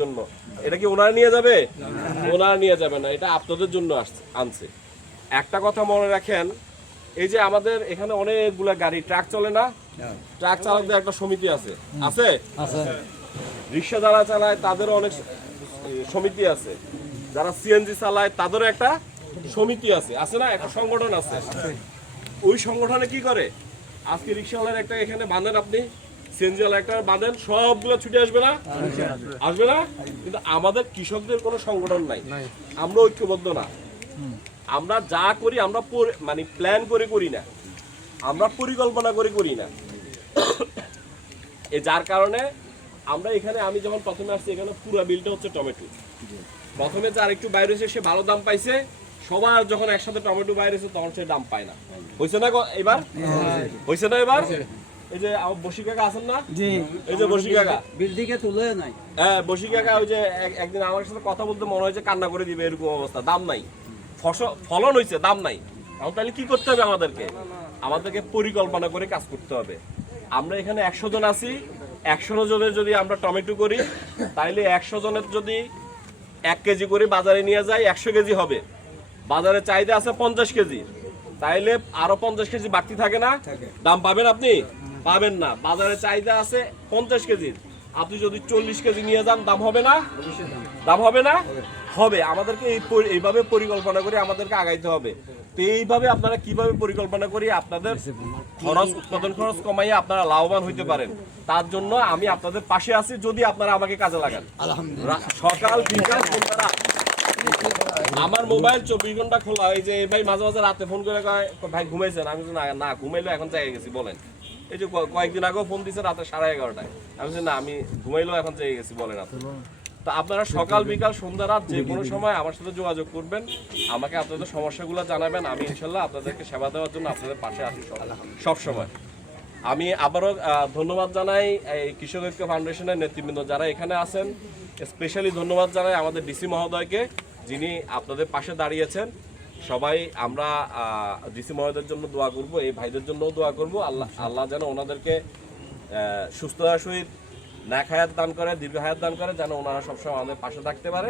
জন্য, এটা কি ওনারা নিয়ে যাবে? ওনারা নিয়ে যাবে না, এটা আপনাদের জন্য আনছে। একটা কথা মনে রাখেন, এই যে আমাদের এখানে অনেকগুলা গাড়ি ট্রাক চলে না, ট্রাক চালকদের একটা সমিতি আছে, আছে রিক্সা যারা চালায় তাদেরও অনেক সমিতি আছে, যারা সিএনজি চালায় তাদেরও একটা সমিতি আছে, আছে না, একটা সংগঠন আছে। ওই সংগঠনে কি করে, আজকে রিক্সাওয়ালার একটা এখানে বাঁধেন, আপনি সিএনজি ওয়ালা একটা বাঁধেন, সবগুলো ছুটে আসবে না? আসবে না? কিন্তু আমাদের কৃষকদের কোনো সংগঠন নাই, আমরা ঐক্যবদ্ধ না। আমরা যা করি আমরা মানে প্ল্যান করে করি না, আমরা পরিকল্পনা করে করি না। যার কারণে আমরা এখানে, আমি যখন প্রথমে আসছি এখানে পুরো বিলটা হচ্ছে টমেটো। প্রথমে যার একটু বাইরে হয়েছে সে ভালো দাম পাইছে, সবার যখন একসাথে টমেটো বাইরে হয়েছে তখন সে দাম পায় না। হয়েছে না এবার? হয়েছে না এবার? এই যে বসি কাকা আছেন না, এই যে বসি কাকা বিল দিকে তুলে নাই, হ্যাঁ বসি কাকা ওই যে একদিন আমার সাথে কথা বলতে মনে হয়েছে কান্না করে দিবে, এরকম অবস্থা, দাম নাই, ফলন হয়েছে দাম নাই। এখন তাহলে কি করতে হবে? আমাদেরকে পরিকল্পনা করে কাজ করতে হবে। আমরা এখানে 100 জন আছি, 100 জনের যদি আমরা টমেটো করি, তাইলে 100 জনের যদি 1 কেজি করে বাজারে নিয়ে যায় 100 কেজি হবে। বাজারে চাহিদা আছে 50 কেজি, তাইলে আরো 50 কেজি বাড়তি থাকে না? দাম পাবেন আপনি? পাবেন না। বাজারে চাহিদা আছে 50 কেজির, আপনি যদি 40 কেজি নিয়ে যান দাম হবে না? দাম হবে না? হবে। আমাদেরকে এইভাবে পরিকল্পনা করে আমাদেরকে আগাইতে হবে। তো এইভাবে আপনারা কিভাবে পরিকল্পনা করি আপনাদের উৎপাদন খরচ কমাইয়ে আপনারা লাভবান হইতে পারেন, তার জন্য আমি আপনাদের পাশে আছি, যদি আপনারা আমাকে কাজে লাগান। সকাল বিকাল সন্ধ্যা আমার মোবাইল 24 ঘন্টা খোলা। এই যে ভাই মাঝে মাঝে রাতে ফোন করে কয় ভাই ঘুমাইছেন, আমি না ঘুমাইলো, এখন জেগে গেছি বলেন। এই যে কয়েকদিন আগেও ফোন দিছে রাতে 11:30টায়, আমি না আমি ঘুমাইলো, এখন জেগে গেছি বলেন আপনি। তো আপনারা সকাল বিকাল সন্ধ্যা রাত যে কোনো সময় আমার সাথে যোগাযোগ করবেন, আমাকে আপনাদের সমস্যাগুলো জানাবেন, আমি ইনশাল্লাহ আপনাদেরকে সেবা দেওয়ার জন্য আপনাদের পাশে আছি সব সময়। আমি আবারও ধন্যবাদ জানাই এই কৃষক ঐক্য ফাউন্ডেশনের নেতৃবৃন্দ যারা এখানে আছেন, স্পেশালি ধন্যবাদ জানাই আমাদের ডিসি মহোদয়কে, যিনি আপনাদের পাশে দাঁড়িয়েছেন। সবাই আমরা ডিসি মহোদয়ের জন্য দোয়া করব, এই ভাইদের জন্যও দোয়া করব, আল্লাহ যেন ওনাদেরকে সুস্থতার সহিত নেক হায়াত দান করে, দীর্ঘ হায়াত দান করে, যেন ওনারা সবসময় আমাদের পাশে থাকতে পারে,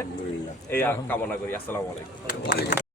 এই কামনা করি। আসসালামু আলাইকুম।